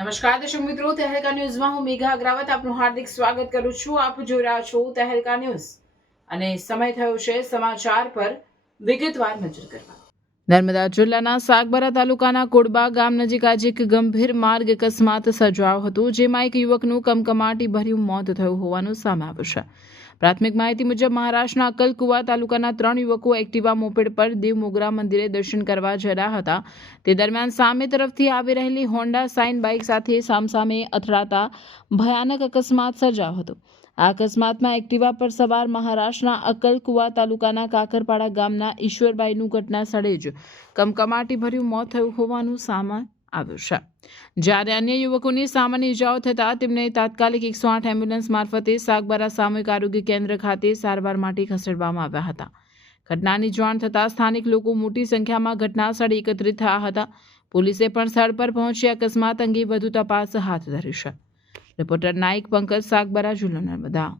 નમસ્કાર દર્શક મિત્રો, તહેલકા ન્યૂઝમાં હું મેઘા અગ્રવાલ આપનું હાર્દિક સ્વાગત કરું છું. આપ જોઈ રહ્યા છો તહેલકા ન્યૂઝ અને સમય થયો છે સમાચાર પર વિગતવાર નજર કરવા. નર્મદા જિલ્લાના સાગબારા તાલુકાના કોડબા ગામ નજીક આજે એક ગંભીર માર્ગ અકસ્માત સર્જાયો હતો, જેમાં એક યુવકનું કમકમાટી ભર્યું મોત થયું હોવાનું સામે આવ્યું છે. પ્રાથમિક માહિતી મુજબ મહારાષ્ટ્રના અક્કલકુવા તાલુકાના 3 યુવકો એક્ટિવા મોપેડ પર દેવ મોગરા મંદિરે દર્શન કરવા જઈ રહ્યા હતા. તે દરમિયાન સામે તરફથી આવી રહેલી હોન્ડા સાઇન બાઇક સાથે સામસામે અથડાતા ભયાનક અકસ્માત સર્જાયો હતો. આ અકસ્માતમાં એક્ટિવા પર સવાર મહારાષ્ટ્રના અક્કલકુવા તાલુકાના કાકરપાડા ગામના ઈશ્વરબાઈનું ઘટના સ્થળે જ કમકમાટી ભર્યું મોત થયું હોવાનું સામે આવ્યું છે. જ્યારે અન્ય યુવકોની સામાન્ય ઇજાઓ થતાં તેમને તાત્કાલિક 108 એમ્બ્યુલન્સ મારફતે સાગબારા સામૂહિક આરોગ્ય કેન્દ્ર ખાતે સારવાર માટે ખસેડવામાં આવ્યા હતા. ઘટનાની જાણ થતાં સ્થાનિક લોકો મોટી સંખ્યામાં ઘટના સ્થળે એકત્રિત થયા હતા. પોલીસે પણ સ્થળ પર પહોંચી અકસ્માત અંગે વધુ તપાસ હાથ ધરી છે. રિપોર્ટર નાઇક પંકજ, સાગબારા, જિલ્લો નર્મદા.